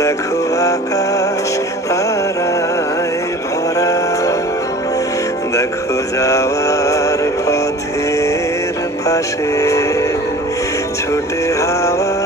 দেখো আকাশ তারায় ভরা। দেখো যাওয়ার পথের পাশে ছোটে হাওয়া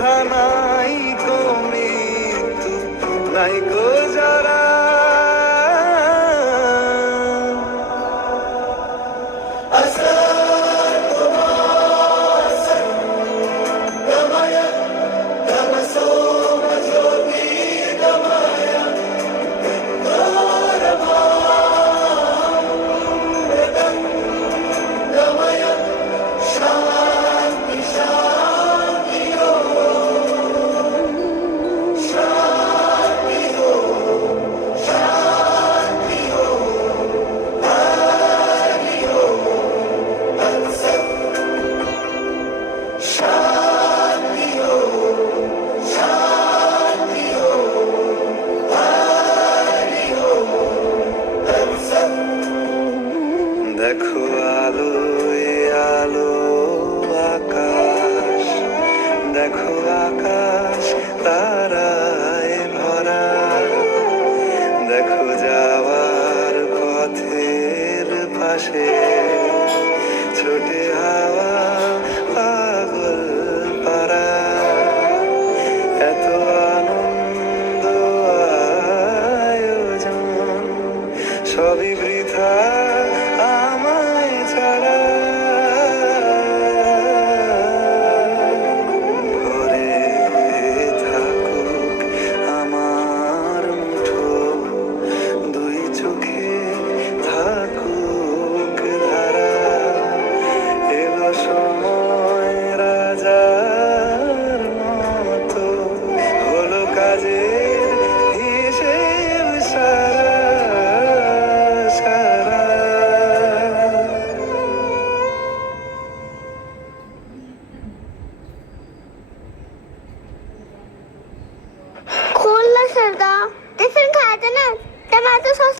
হেথা নাই কো মৃত্যু যারা দেখো আলো এ আলো আকাশ। দেখো আকাশ, তারায় ভরা। দেখো যাওয়ার পথের পাশে। হাওয়া, পাগল পারা সবই বৃথা। 大妈这双